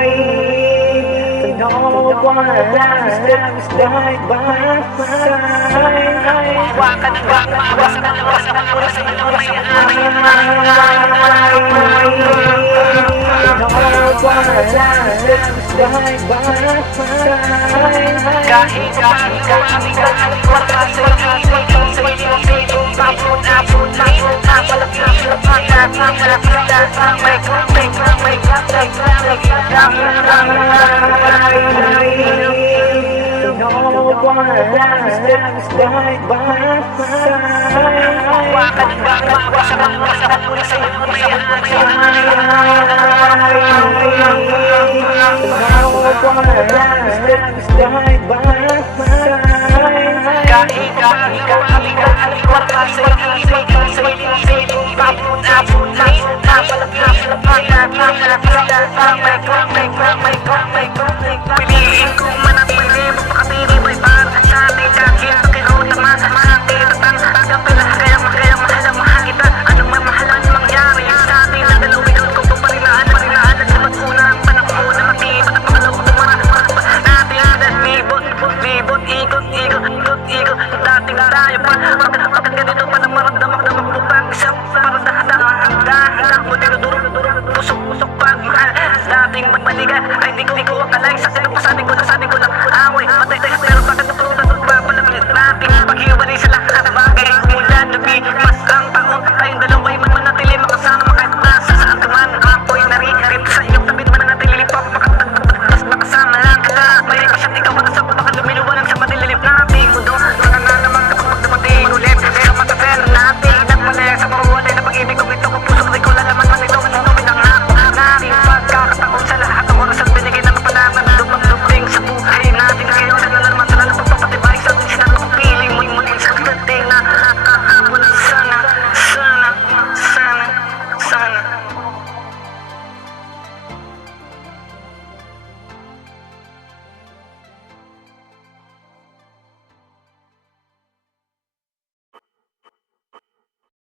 need to know one last night by my side. Huwakan ng gagmawa sa kalawa sa kalawa sa kalawa sa kahit aming kalaliwa ka sa isip ko sa isip apun piliin ko man ang pili mapakatiri may para sa ating kakil pakiraw tama sa mga tinatang kapila kaya mahal ang mahal kita anong mamahalan mangyari sa ating nagalawin ko paparinaan at sabat una ang panahon na mag-iibat at pakalaw tumarang natin libot ikot dating tayo pa pagkat ganito pa na maramdamak mo pang isang para dahan mo dinudurog pusok pagmahal dating magmaliga ay di ko akalay sa